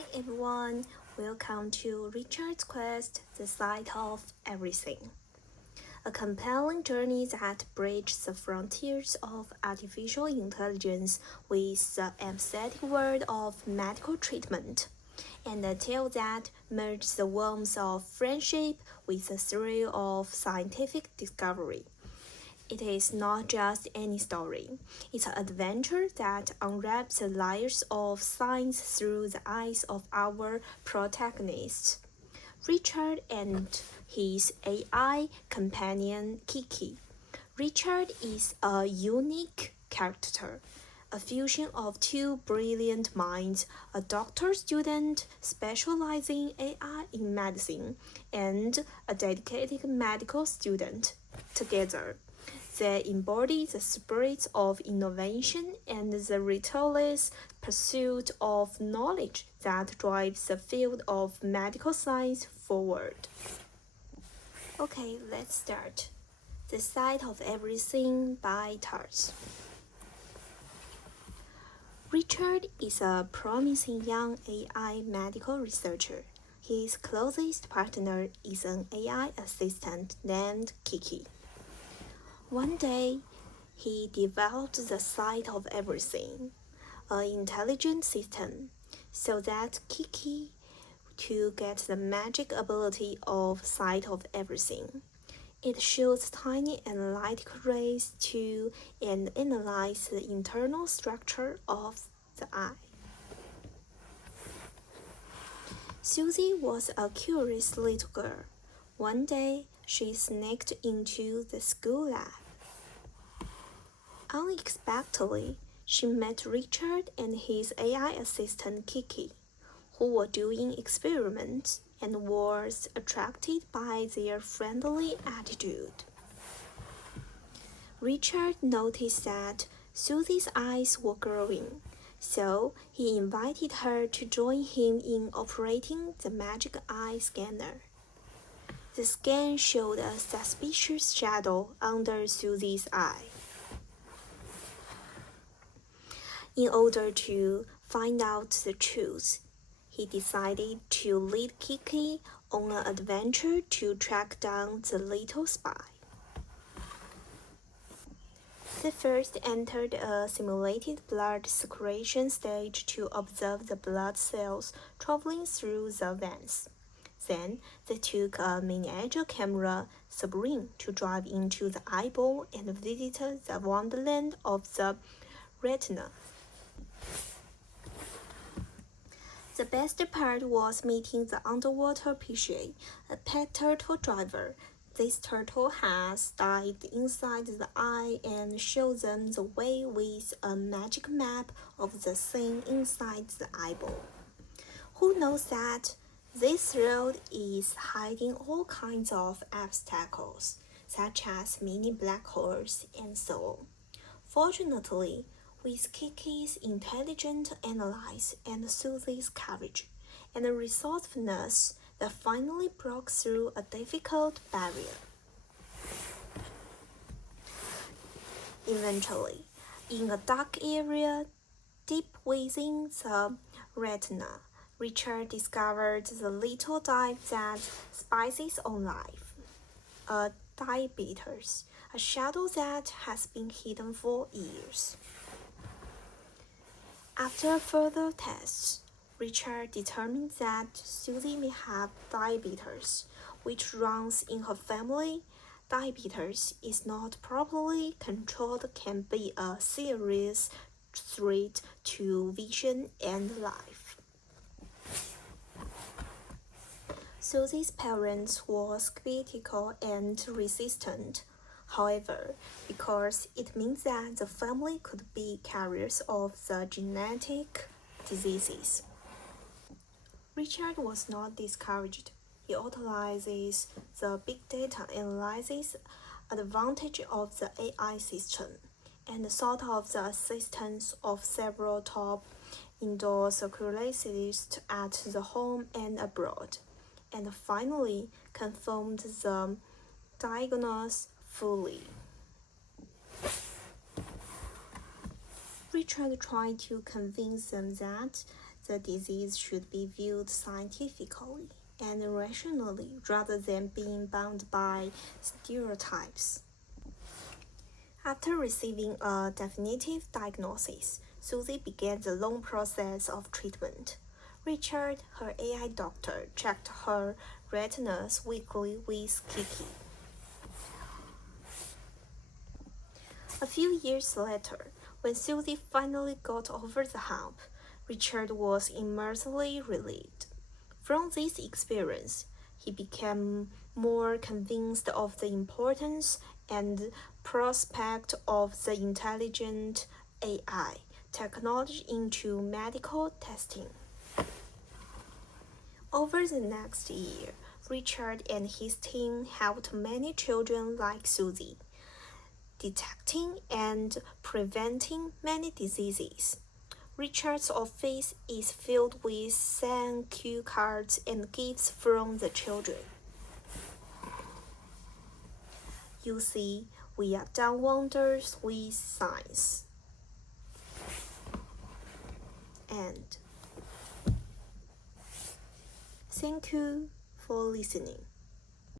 Hi everyone, welcome to Richard's Quest, the site of everything. A compelling journey that bridges the frontiers of artificial intelligence with the aesthetic world of medical treatment, and a tale that merges the warmth of friendship with the thrill of scientific discovery. It is not just any story. It's an adventure that unwraps the layers of science through the eyes of our protagonists, Richard and his AI companion Kiki. Richard is a unique character, a fusion of two brilliant minds, a doctor student specializing AI in medicine, and a dedicated medical student. Together, they embody the spirit of innovation and the relentless pursuit of knowledge that drives the field of medical science forward. Okay, let's start. The Side of Everything by Tars. Richard is a promising young AI medical researcher. His closest partner is an AI assistant named Kiki. One day, he developed the Sight of Everything, an intelligent system, so that Kiki to get the magic ability of Sight of Everything. It shoots tiny analytic rays to and analyze the internal structure of the eye. Susie was a curious little girl. One day, she sneaked into the school lab. Unexpectedly, she met Richard and his AI assistant Kiki, who were doing experiments and was attracted by their friendly attitude. Richard noticed that Susie's eyes were glowing, so he invited her to join him in operating the magic eye scanner. The scan showed a suspicious shadow under Susie's eye. In order to find out the truth, he decided to lead Kiki on an adventure to track down the little spy. They first entered a simulated blood circulation stage to observe the blood cells traveling through the veins. Then they took a miniature camera submarine to drive into the eyeball and visit the wonderland of the retina. The best part was meeting the underwater Pichet, a pet turtle driver. This turtle has dived inside the eye and showed them the way with a magic map of the scene inside the eyeball. Who knows that this road is hiding all kinds of obstacles, such as mini black holes and so on. Fortunately, with Kiki's intelligent analysis and Susie's courage and resourcefulness, they finally broke through a difficult barrier. Eventually, in a dark area deep within the retina, Richard discovered the little dive that spices on life, a diabetes, a shadow that has been hidden for years. After further tests, Richard determined that Susie may have diabetes, which runs in her family. Diabetes is not properly controlled can be a serious threat to vision and life. Susie's parents were skeptical and resistant. However, because it means that the family could be carriers of the genetic diseases. Richard was not discouraged. He utilizes the big data analysis advantage of the AI system and sought out the assistance of several top endocrinologists at the home and abroad, and finally confirmed the diagnosis fully. Richard tried to convince them that the disease should be viewed scientifically and rationally rather than being bound by stereotypes. After receiving a definitive diagnosis, Susie began the long process of treatment. Richard, her AI doctor, checked her retinas weekly with Kiki. A few years later, when Susie finally got over the hump, Richard was immensely relieved. From this experience, he became more convinced of the importance and prospect of the intelligent AI technology into medical testing. Over the next year, Richard and his team helped many children like Susie, detecting and preventing many diseases. Richard's office is filled with thank you cards and gifts from the children. You see, we have done wonders with science. And thank you for listening.